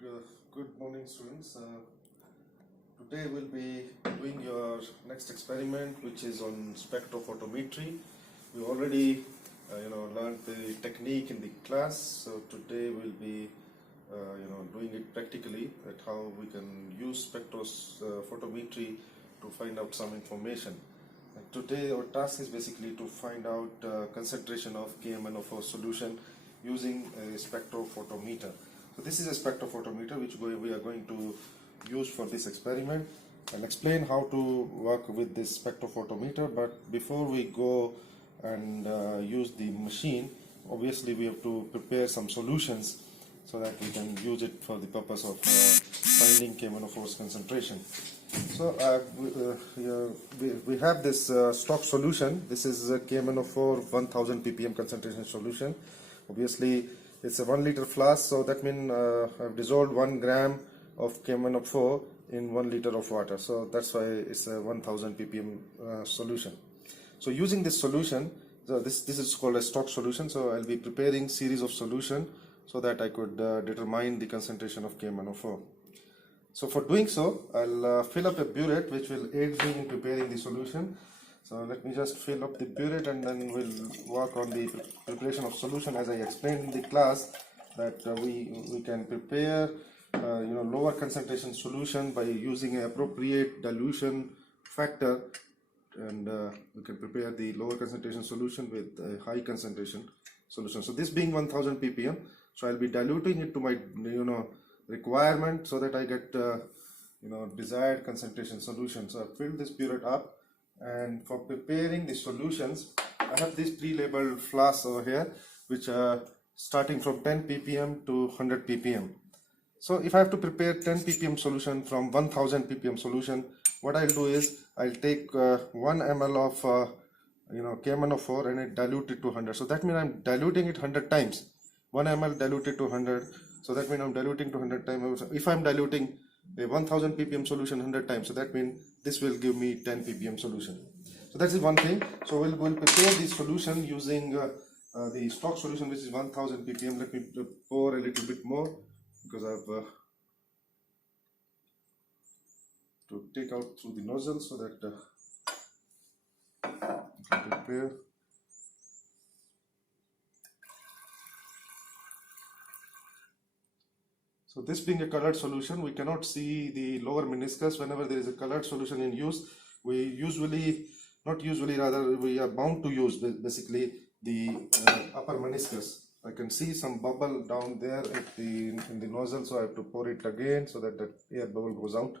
Good morning, students. Today we'll be doing your next experiment, which is on spectrophotometry. We already, learned the technique in the class. So today we'll be, doing it practically. At how we can use spectrophotometry to find out some information. And today our task is basically to find out concentration of KMnO4 solution using a spectrophotometer. So this is a spectrophotometer which we are going to use for this experiment. I'll explain how to work with this spectrophotometer, but before we go and use the machine, obviously we have to prepare some solutions so that we can use it for the purpose of finding KMnO4's concentration. So we have this stock solution. This is a KMnO4 1000 ppm concentration solution. Obviously it's a 1 liter flask, so that means I've dissolved 1 gram of KMnO4 in 1 liter of water. So that's why it's a 1000 ppm solution. So using this solution, so this is called a stock solution. So I'll be preparing series of solution so that I could determine the concentration of KMnO4. So for doing so, I'll fill up a burette which will aid me in preparing the solution. So let me just fill up the burette and then we'll work on the preparation of solution. As I explained in the class, that we can prepare lower concentration solution by using an appropriate dilution factor, and we can prepare the lower concentration solution with a high concentration solution. So this being 1000 ppm, so I'll be diluting it to my requirement so that I get desired concentration solution. So I filled this burette up, and for preparing the solutions I have these pre-labeled flasks over here which are starting from 10 ppm to 100 ppm. So if I have to prepare 10 ppm solution from 1000 ppm solution, what I'll do is I'll take 1 ml of KMnO4 and I dilute it to 100. So that means I'm diluting it 100 times. 1 ml diluted to 100. So that means I'm diluting to 100 times. If I'm diluting a 1000 ppm solution 100 times, so that means this will give me 10 ppm solution. So that is one thing. So we'll prepare the solution using the stock solution, which is 1000 ppm. Let me pour a little bit more because I've to take out through the nozzle so that I can prepare. So this being a colored solution, we cannot see the lower meniscus. Whenever there is a colored solution in use, we are bound to use basically the upper meniscus. I can see some bubble down there in the nozzle, so I have to pour it again so that the air bubble goes out.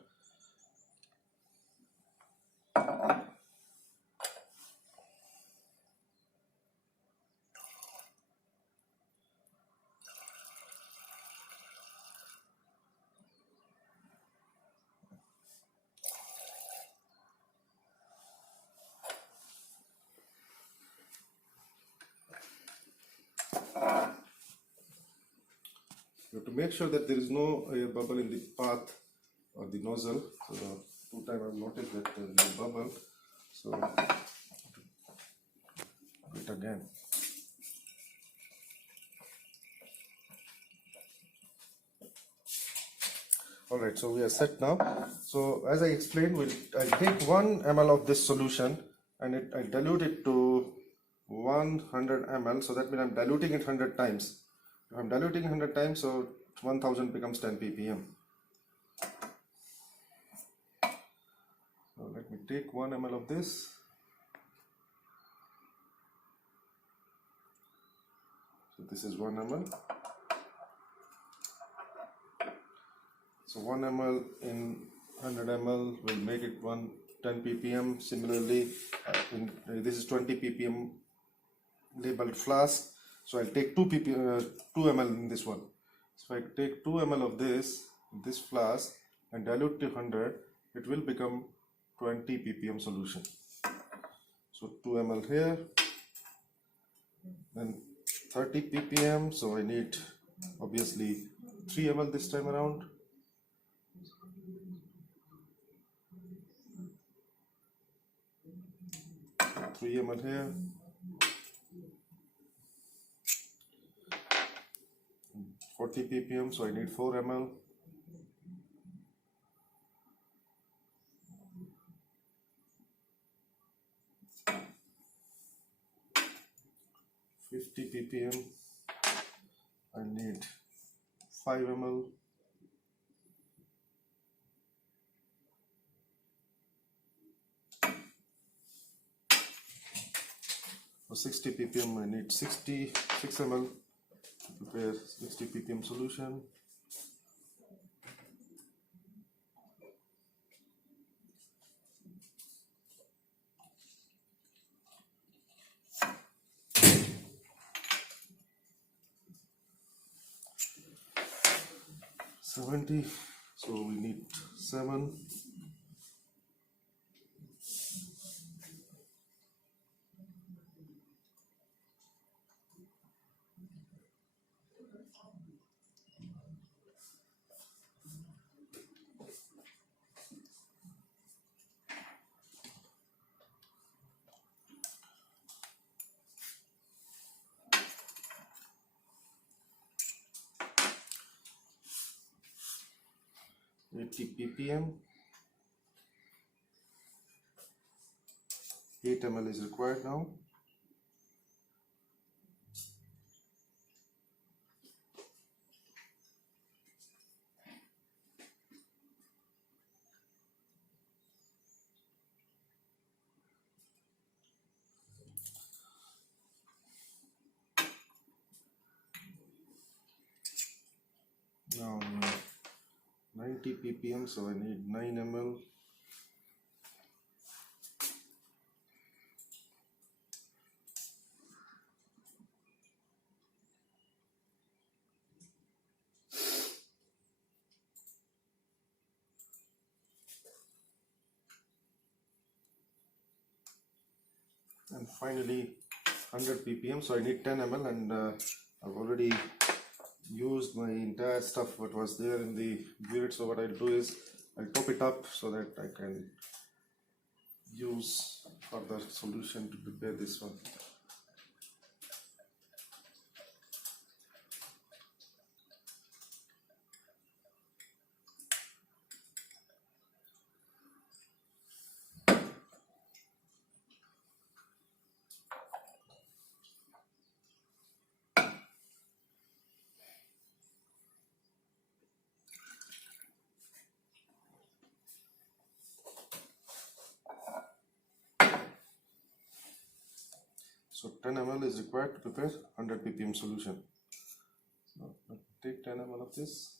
You have to make sure that there is no air bubble in the path or the nozzle. So 2 times I've noticed that there is a bubble. So do it again. Alright, so we are set now. So as I explained, I'll take 1 ml of this solution and I dilute it to 100 ml. So that means I'm diluting it 100 times. If I'm diluting 100 times, so 1000 becomes 10 ppm. So let me take 1 ml of this. So this is 1 ml. So 1 ml in 100 ml will make it 10 ppm. Similarly, this is 20 ppm labeled flask. So I'll take 2 ml in this one. So if I take 2 ml of this flask and dilute to 100, it will become 20 ppm solution. So 2 ml here, then 30 ppm. So I need obviously 3 ml this time around. So 3 ml here. 40 ppm, so I need 4 ml. 50 ppm. I need 5 ml. For 60 ppm I need 66 ml to prepare 60 ppm solution. So we need 7. ppm, 8 ml is required now. Now 90 ppm, so I need 9 ml. And finally 100 ppm, so I need 10 ml, and I've already used my entire stuff what was there in the buret. So what I'll do is I'll top it up so that I can use further solution to prepare this one. So 10 ml is required to prepare 100 ppm solution. So I'll take 10 ml of this.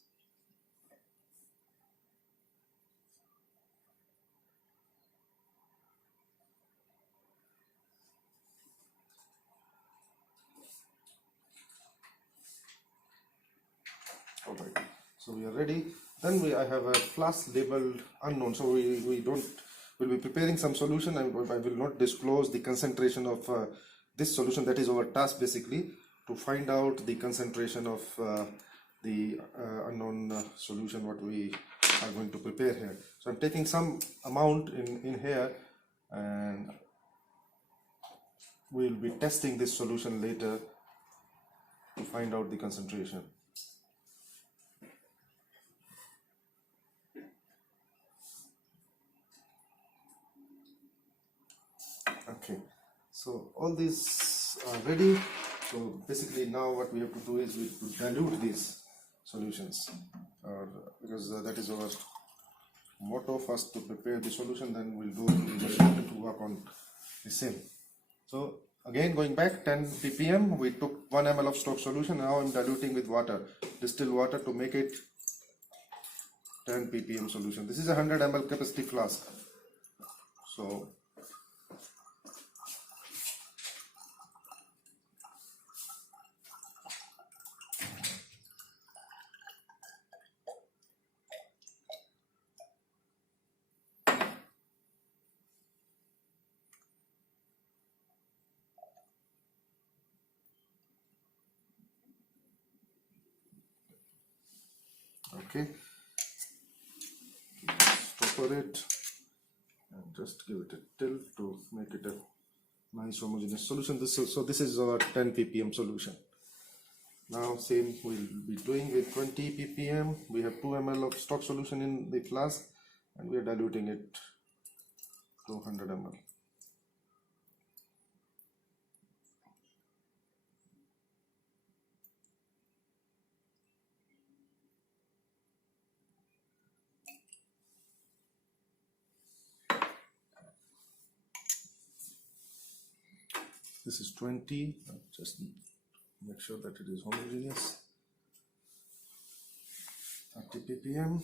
Alright, so we are ready. Then I have a flask labeled unknown. So we'll be preparing some solution, and I will not disclose the concentration of this solution. That is our task basically, to find out the concentration of the unknown solution what we are going to prepare here. So I'm taking some amount in here, and we'll be testing this solution later to find out the concentration. Okay, so all these are ready. So basically now what we have to do is we have to dilute these solutions, because that is our motto. First to prepare the solution, then we'll go to work on the same. So again, going back 10 ppm, we took 1 ml of stock solution. Now I'm diluting with water, distilled water, to make it 10 ppm solution. This is a 100 ml capacity flask. So okay, stopper it and just give it a tilt to make it a nice homogeneous solution. So this is our 10 ppm solution. Now same we'll be doing with 20 ppm. We have 2 ml of stock solution in the flask, and we are diluting it to 100 ml. This is 20. Just make sure that it is homogeneous. 30 ppm.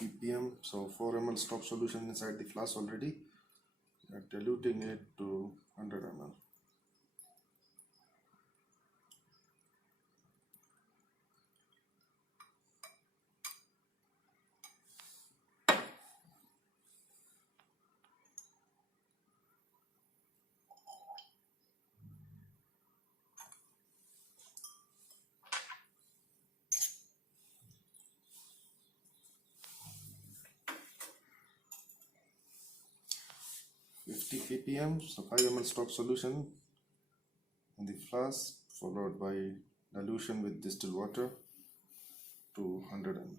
ppm. So 4 ml stock solution inside the flask already. We are diluting it to 100 ml. ppm, so 5 ml stock solution in the flask, followed by dilution with distilled water to 100 ml.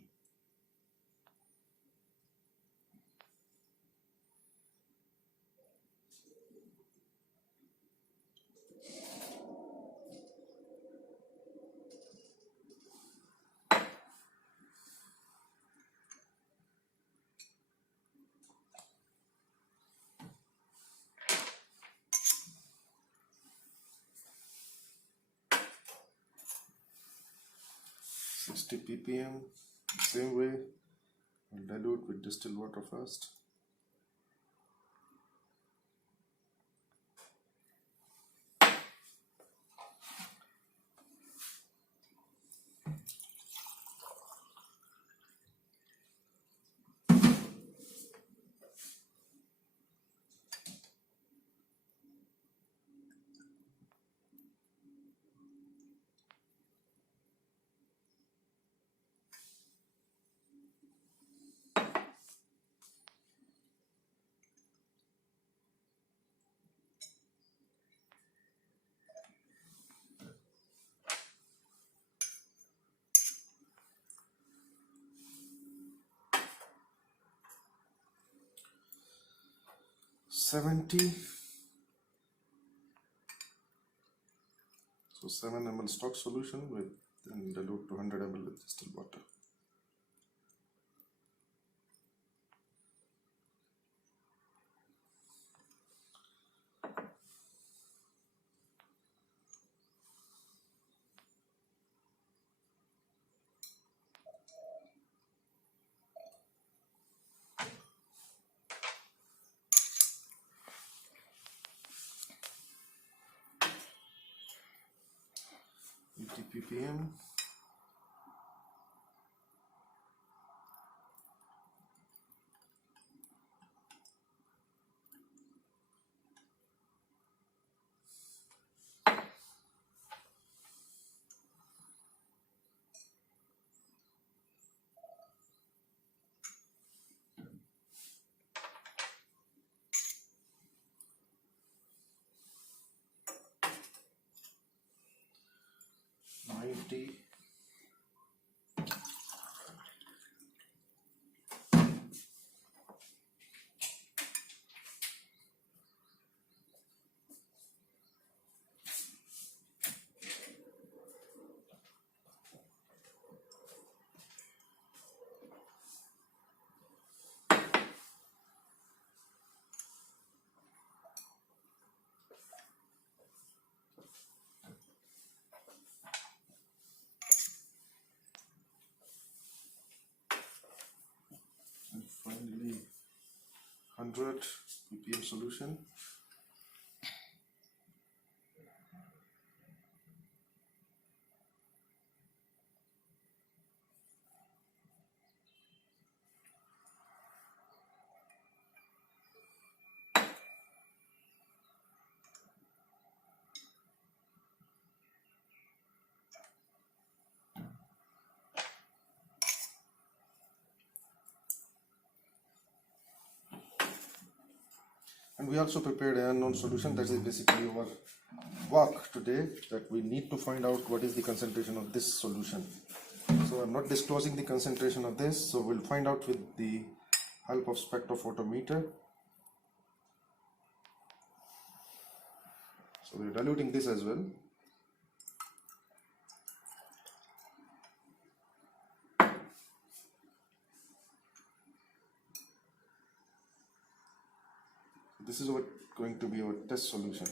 ppm, same way, we'll dilute with distilled water first. $70, so 7 ml stock solution with, and dilute to 100 ml with distilled water. ppm. $90. And finally 100 ppm solution. And we also prepared an unknown solution. That is basically our work today, that we need to find out what is the concentration of this solution. So I'm not disclosing the concentration of this, so we'll find out with the help of spectrophotometer. So we're diluting this as well. This is going to be our test solution.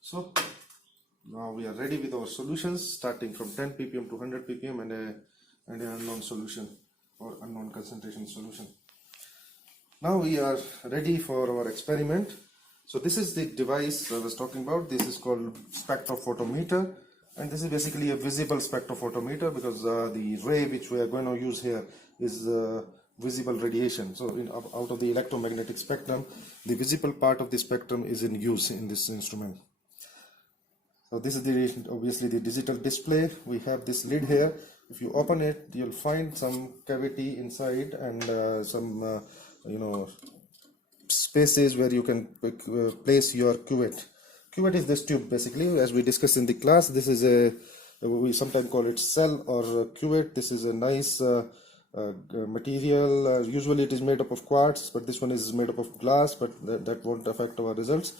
So now we are ready with our solutions, starting from 10 ppm to 100 ppm and an unknown solution or unknown concentration solution. Now we are ready for our experiment. So this is the device I was talking about. This is called spectrophotometer, and this is basically a visible spectrophotometer because the ray which we are going to use here is visible radiation. So out of the electromagnetic spectrum, the visible part of the spectrum is in use in this instrument. So this is obviously the digital display. We have this lid here. If you open it, you'll find some cavity inside and some spaces where you can place your cuvette. Cuvette is this tube basically, as we discussed in the class. This is we sometimes call it cell or cuvette. This is a nice material. Usually it is made up of quartz, but this one is made up of glass, but that won't affect our results.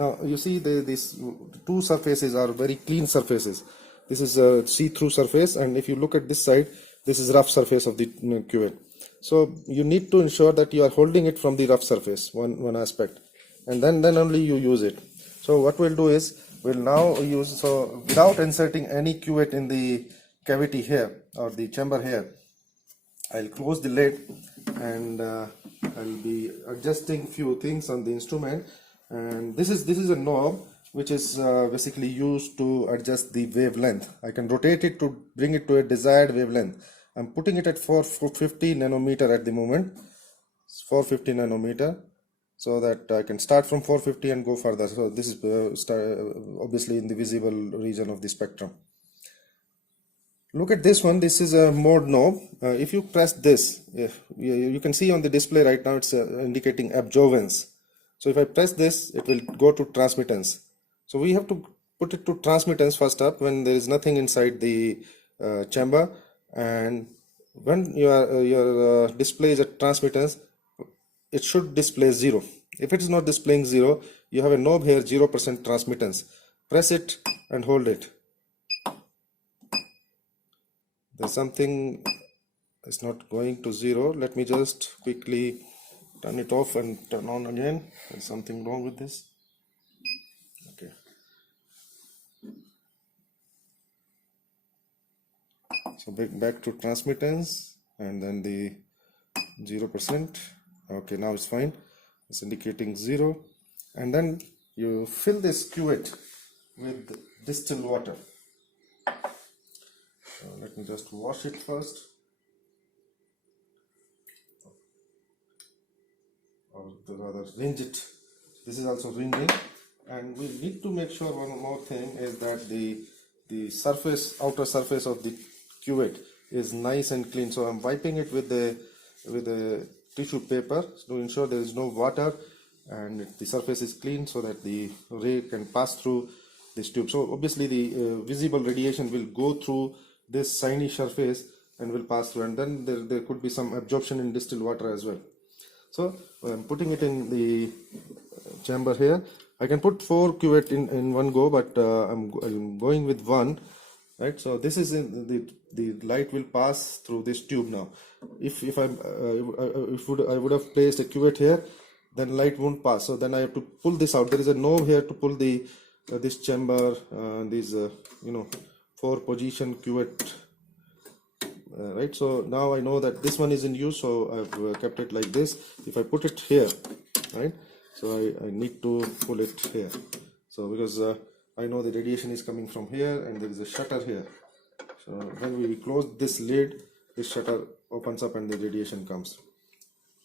Now you see these two surfaces are very clean surfaces. This is a see-through surface, and if you look at this side, this is rough surface of the cuvette. So you need to ensure that you are holding it from the rough surface, one aspect, and then only you use it. So what we'll do is we'll now use, so without inserting any cuvette in the cavity here or the chamber here, I'll close the lid and I'll be adjusting few things on the instrument. And this is a knob which is basically used to adjust the wavelength. I can rotate it to bring it to a desired wavelength. I'm putting it at 450 nanometer at the moment. It's 450 nanometer, so that I can start from 450 and go further. So this is obviously in the visible region of the spectrum. Look at this one. This is a mode knob. If you press this, you can see on the display right now it's indicating absorbance. So if I press this, it will go to transmittance. So we have to put it to transmittance first up when there is nothing inside the chamber, and when your display is at transmittance, it should display 0. If it is not displaying 0, you have a knob here, 0% transmittance. Press it and hold it. There's something, it's not going to 0. Let me just quickly turn it off and turn on again. There's something wrong with this. Okay. So back to transmittance and then the 0%. Okay, now it's fine. It's indicating 0. And then you fill this cuvette with distilled water. So let me just wash it first. Or rather rinse it. This is also rinsing, and we need to make sure one more thing is that the outer surface of the cuvette is nice and clean. So I'm wiping it with the tissue paper to ensure there is no water and the surface is clean, so that the ray can pass through this tube. So obviously the visible radiation will go through this shiny surface and will pass through, and then there could be some absorption in distilled water as well. So I'm putting it in the chamber here. I can put 4 cuvette in one go, but I'm going with 1, right? So this is the light will pass through this tube now. If I would have placed a cuvette here, then light won't pass. So then I have to pull this out. There is a knob here to pull the this chamber, these 4 position cuvette. Right, so now I know that this one is in use, so I've kept it like this. If I put it here, right, so I need to pull it here. So because I know the radiation is coming from here and there is a shutter here. So when we close this lid, this shutter opens up and the radiation comes.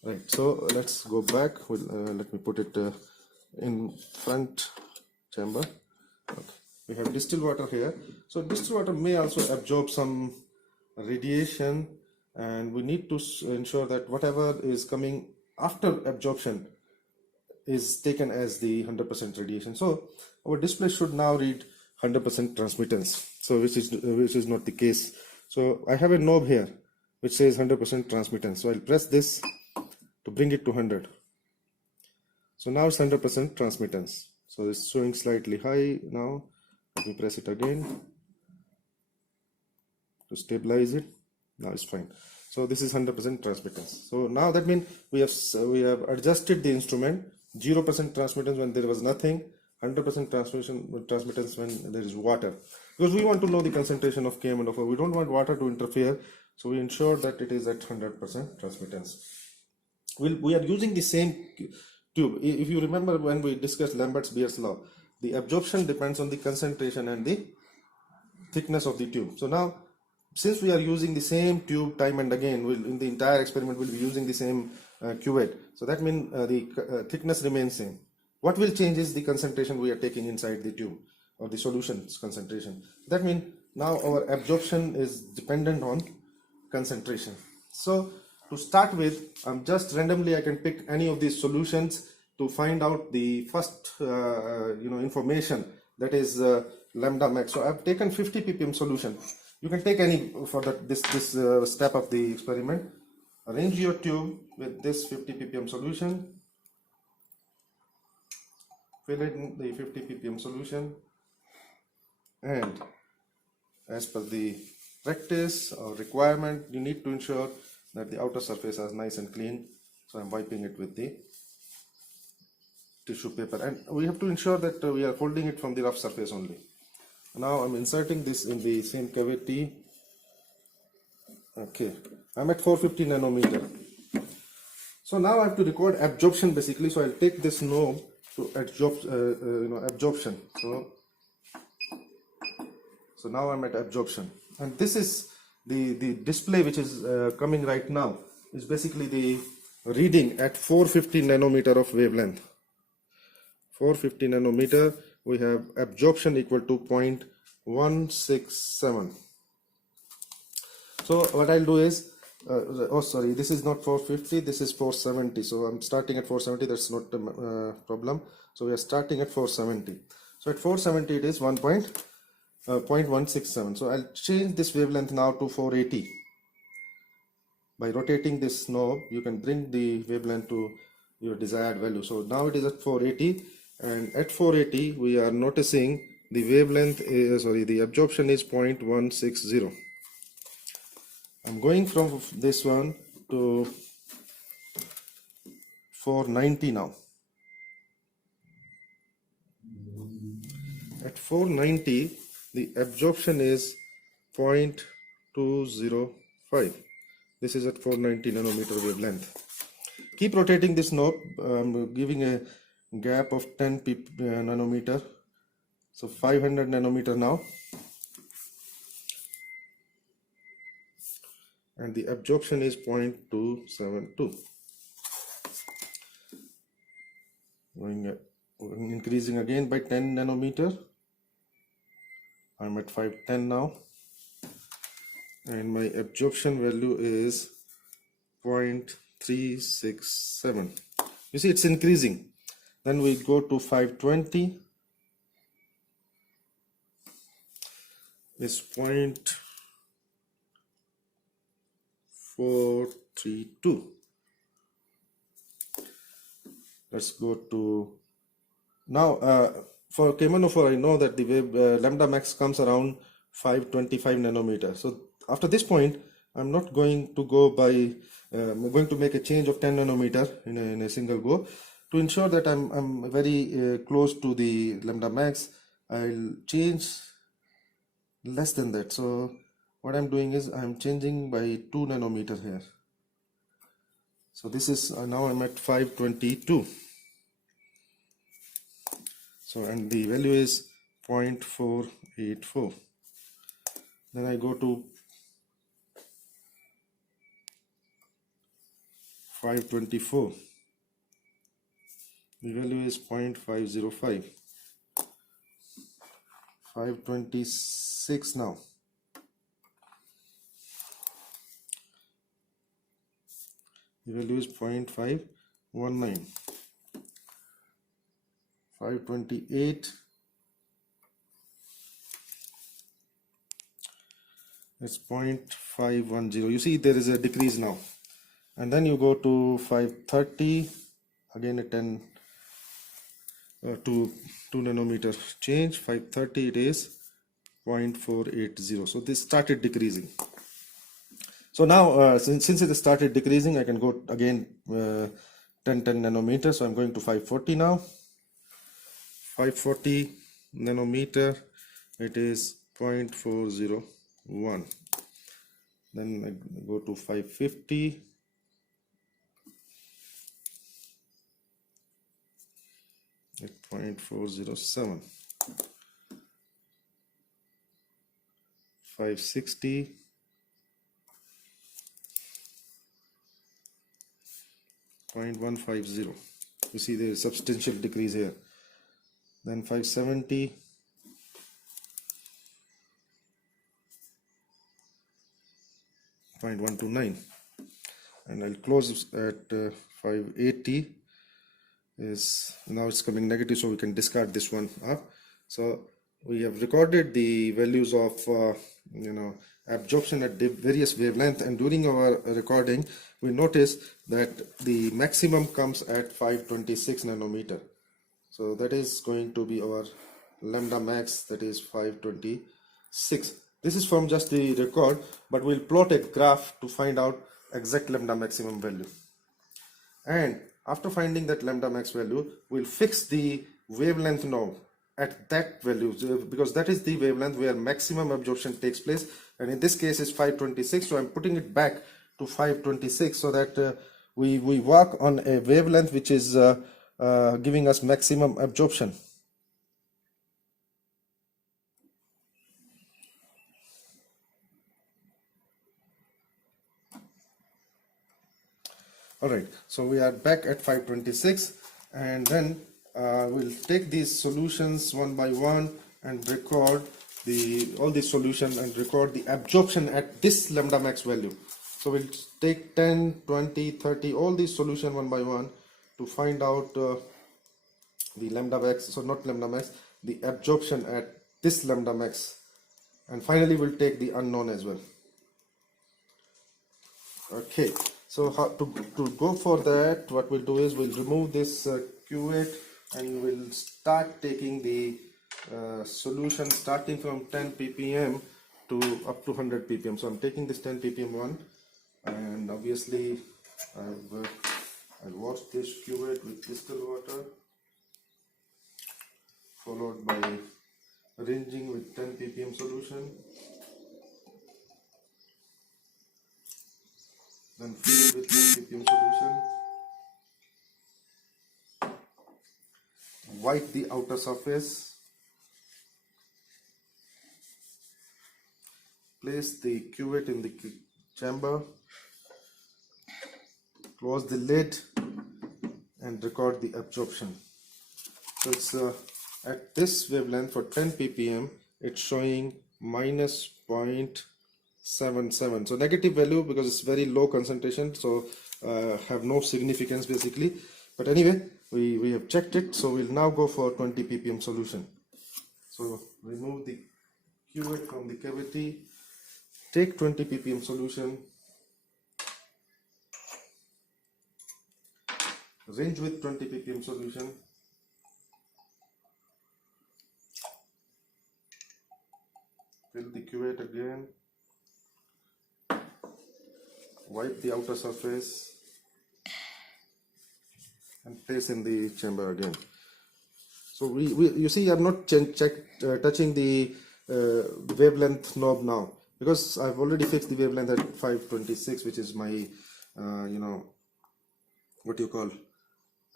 Right, so let's go back. Let me put it in front chamber. Okay. We have distilled water here. So distilled water may also absorb some radiation, and we need to ensure that whatever is coming after absorption is taken as the 100% radiation. So our display should now read 100% transmittance, so which is not the case. So I have a knob here which says 100% transmittance, so I'll press this to bring it to 100. So now it's 100% transmittance, so it's showing slightly high now. Let me press it again to stabilize it. Now it's fine. So this is 100% transmittance. So now that means we have adjusted the instrument. 0% transmittance when there was nothing, 100% transmittance when there is water, because we want to know the concentration of Km and of O. We don't want water to interfere, so we ensure that it is at 100% transmittance. We are using the same tube. If you remember when we discussed Lambert's-Beer's law, the absorption depends on the concentration and the thickness of the tube. So now, since we are using the same tube time and again, in the entire experiment we'll be using the same cuvette. So that means the thickness remains same. What will change is the concentration we are taking inside the tube, or the solution's concentration. That means now our absorption is dependent on concentration. So to start with, just randomly I can pick any of these solutions to find out the first information, that is lambda max. So I've taken 50 ppm solution. You can take any for this step of the experiment. Arrange your tube with this 50 ppm solution. Fill in the 50 ppm solution, and as per the practice or requirement, you need to ensure that the outer surface is nice and clean. So I'm wiping it with the tissue paper, and we have to ensure that we are folding it from the rough surface only. Now I'm inserting this in the same cavity. Okay, I'm at 450 nanometer. So now I have to record absorption basically. So I'll take this knob to absorption. So now I'm at absorption, and this is the display which is coming right now is basically the reading at 450 nanometer of wavelength. 450 nanometer, we have absorption equal to 0.167. So what I'll do is, this is not 450, this is 470. So I'm starting at 470, that's not a problem. So we are starting at 470. So at 470 it is 0.167. So I'll change this wavelength now to 480. By rotating this knob, you can bring the wavelength to your desired value. So now it is at 480, and at 480 we are noticing the wavelength the absorption is 0.160. I'm going from this one to 490 now. At 490 the absorption is 0.205. This is at 490 nanometer wavelength. Keep rotating this knob. I'm giving a gap of 10 nanometer. So 500 nanometer now. And the absorption is 0.272. Increasing again by 10 nanometer. I'm at 510 now, and my absorption value is 0.367. You see, it's increasing. Then we go to 520. It's 0.432. Let's go to now. For K104, I know that the lambda max comes around 525 nanometer. So after this point, I'm not going to go by. I'm going to make a change of 10 nanometer in a single go. To ensure that I'm very close to the lambda max, I'll change less than that. So what I'm doing is I'm changing by 2 nanometer here. So this is now I'm at 522. So, and the value is 0.484. Then I go to 524. The value is 0.505. 526 now. The value is 0.519. 528, it's 0.510. You see there is a decrease now. And then you go to 530, again a 10 to 2 nanometer change. 530 it is 0.480. So this started decreasing. So now since it has started decreasing, I can go again 10 nanometers. So I'm going to 540 now. 540 nanometer, it is 0.401. Then I go to 550. At 0.407. 560. 0.150. You see there is substantial decrease here. Then 570. 0.129. And I'll close at 580. Is now it's coming negative, so we can discard this one up. So we have recorded the values of absorption at the various wavelength, and during our recording we notice that the maximum comes at 526 nanometer. So that is going to be our lambda max, that is 526. This is from just the record, but we'll plot a graph to find out exact lambda maximum value. And after finding that lambda max value, we'll fix the wavelength knob at that value, because that is the wavelength where maximum absorption takes place, and in this case is 526. So I'm putting it back to 526 so that we work on a wavelength which is giving us maximum absorption. Alright, so we are back at 526, and then we'll take these solutions one by one and record all the solution and record the absorption at this lambda max value. So we'll take 10, 20, 30, all these solution one by one to find out the lambda max, so not lambda max, the absorption at this lambda max, and finally we'll take the unknown as well. Okay. So how to go for that, what we'll do is we'll remove this cuvette, and we'll start taking the solution starting from 10 ppm to up to 100 ppm. So I'm taking this 10 ppm one, and obviously I'll wash this cuvette with crystal water, followed by rinsing with 10 ppm solution. Then fill it with 10 ppm solution. Wipe the outer surface. Place the cuvette in the chamber. Close the lid and record the absorption. So it's at this wavelength for 10 ppm, it's showing minus 0.77. So negative value because it's very low concentration, so have no significance basically. But anyway, we have checked it, so we'll now go for 20 ppm solution. So remove the cuvette from the cavity, take 20 ppm solution, rinse with 20 ppm solution, fill the cuvette again, wipe the outer surface and place in the chamber again. So you see I'm not touching the wavelength knob now, because I've already fixed the wavelength at 526, which is my what you call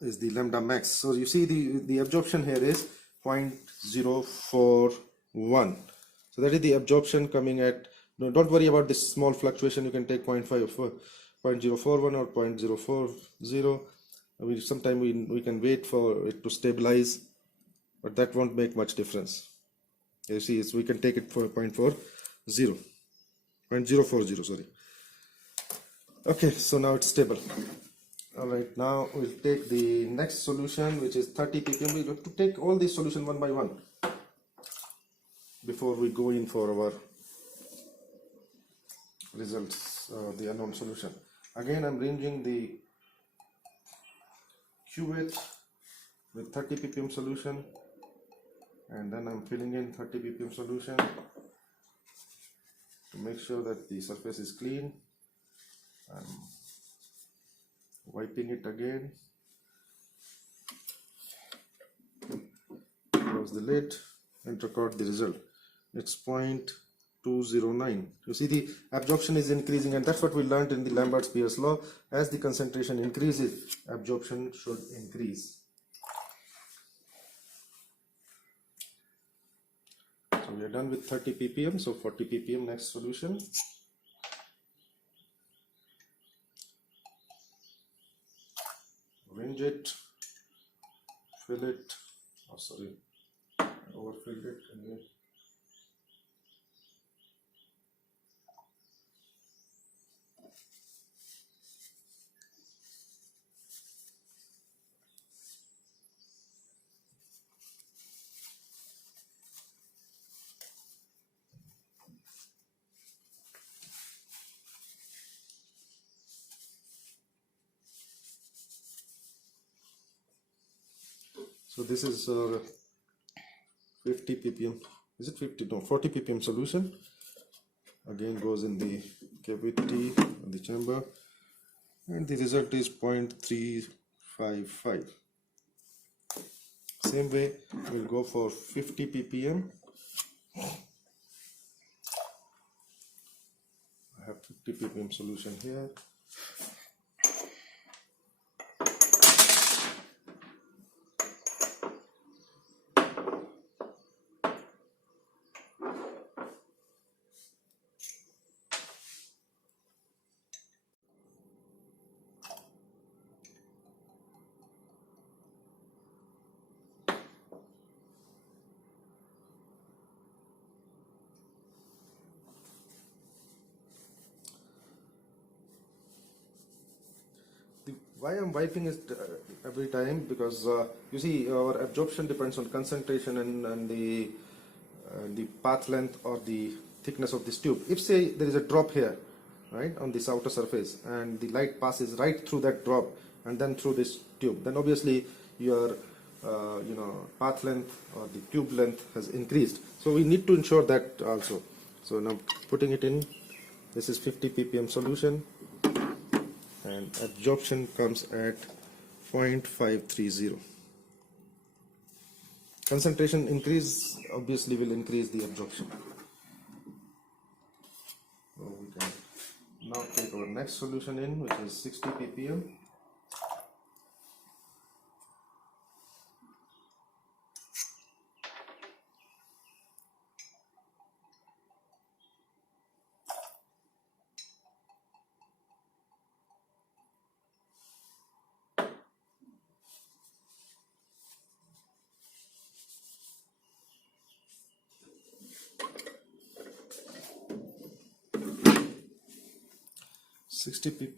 is the lambda max. So you see the absorption here is 0.041. So that is the absorption coming at, no, don't worry about this small fluctuation. You can take 0.41 or 0.040. Sometime we can wait for it to stabilize, but that won't make much difference. You see, we can take it for 0.040, sorry. Okay, so now it's stable. Alright, now we'll take the next solution, which is 30 ppm. We have to take all these solution one by one before we go in for our results, the unknown solution. Again, I'm ranging the cuvette with 30 ppm solution, and then I'm filling in 30 ppm solution to make sure that the surface is clean. I'm wiping it again, close the lid and record the result. It's 0.209. You see the absorption is increasing, and that's what we learned in the Lambert-Spear's law. As the concentration increases, absorption should increase. So we are done with 30 ppm, so 40 ppm next solution. Range it, fill it, overfilled it again. So this is 50 ppm. Is it 50? No, 40 ppm solution. Again goes in the cavity of the chamber, and the result is 0.355. Same way, we'll go for 50 ppm. I have 50 ppm solution here. Why I'm wiping it every time, because you see our absorption depends on concentration and the path length or the thickness of this tube. If say there is a drop here, right, on this outer surface, and the light passes right through that drop and then through this tube, then obviously your path length or the tube length has increased. So we need to ensure that also. So now putting it in, this is 50 ppm solution, and absorption comes at 0.530. Concentration increase obviously will increase the absorption. So we can now take our next solution in, which is 60 ppm.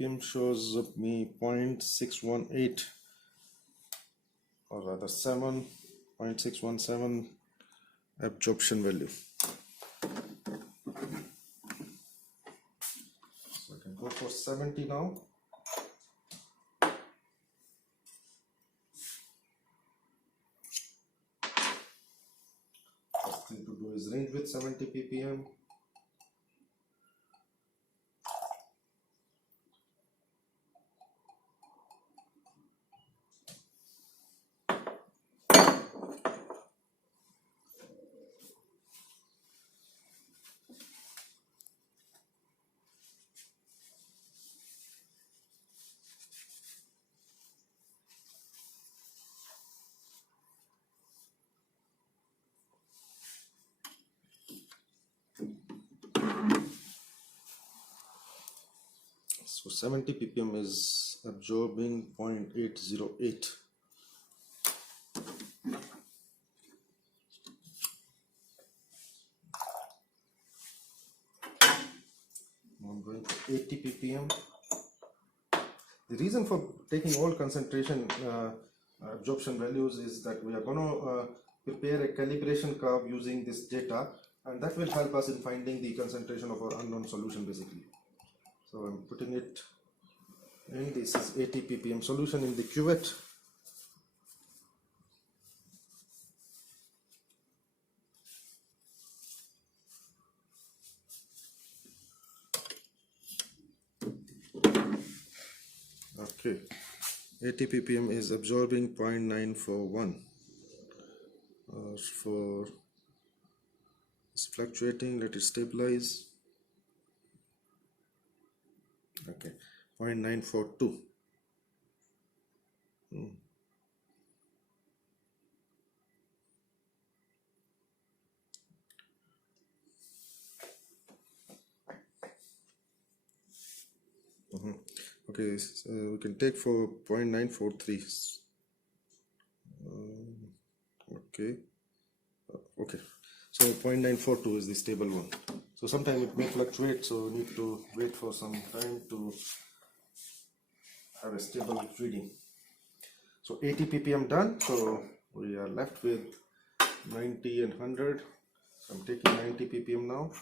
ppm shows me 0.618, or rather 7.617 absorption value. So I can go for 70 now. First thing to do is range with 70 ppm. So 70 ppm is absorbing 0.808. I'm going for 80 ppm. The reason for taking all concentration absorption values is that we are going to prepare a calibration curve using this data, and that will help us in finding the concentration of our unknown solution basically. So I'm putting it in. This is 80 ppm solution in the cuvette. Okay, 80 ppm is absorbing 0.941. For it's fluctuating, let it stabilize. Okay, 0.942. Okay, so we can take for 0.943. Okay, okay, so 0.942 is the stable one. So sometimes it may fluctuate, so we need to wait for some time to have a stable reading. So 80 ppm done, so we are left with 90 and 100. So I'm taking 90 ppm now.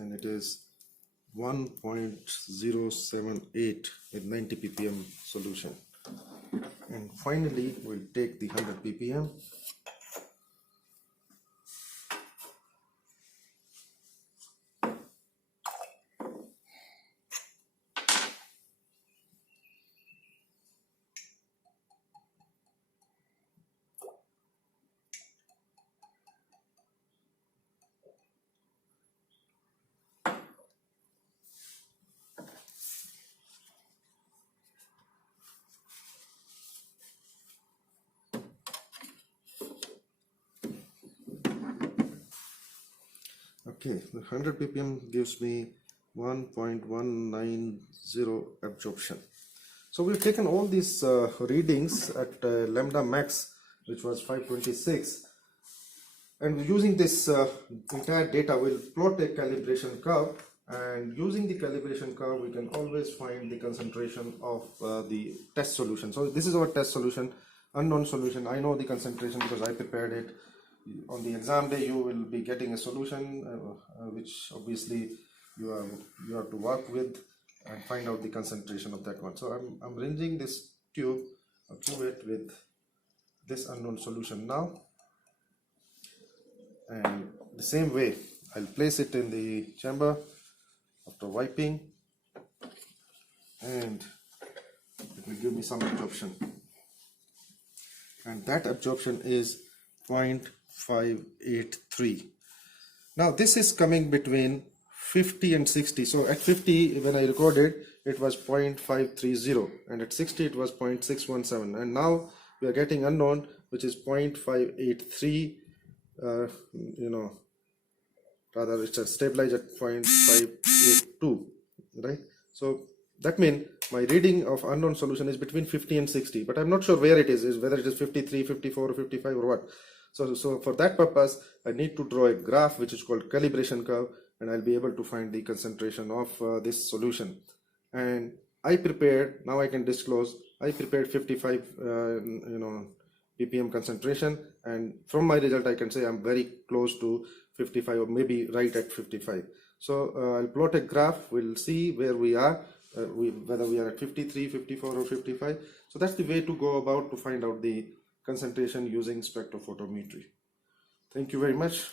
And it is 1.078 with 90 ppm solution. And finally we'll take the 100 ppm. Okay, the 100 ppm gives me 1.190 absorption. So we've taken all these readings at lambda max, which was 526, and using this entire data we'll plot a calibration curve, and using the calibration curve we can always find the concentration of the test solution. So this is our test solution, unknown solution. I know the concentration because I prepared it. On the exam day you will be getting a solution which obviously you have to work with and find out the concentration of that one. So I'm rinsing this tube or cuvette with this unknown solution now, and the same way I'll place it in the chamber after wiping, and it will give me some absorption, and that absorption is 0.583. Now this is coming between 50 and 60. So at 50 when I recorded it was 0.530, and at 60 it was 0.617, and now we are getting unknown which is 0.583. Rather it's stabilized at 0.582, right? So that means my reading of unknown solution is between 50 and 60, but I'm not sure where it is whether it is 53, 54 or 55 or what. So for that purpose I need to draw a graph which is called calibration curve, and I'll be able to find the concentration of this solution. And I prepared, now I can disclose, I prepared 55 ppm concentration, and from my result I can say I'm very close to 55 or maybe right at 55. So I'll plot a graph, we'll see where we are, whether we are at 53, 54 or 55. So that's the way to go about to find out the concentration using spectrophotometry. Thank you very much.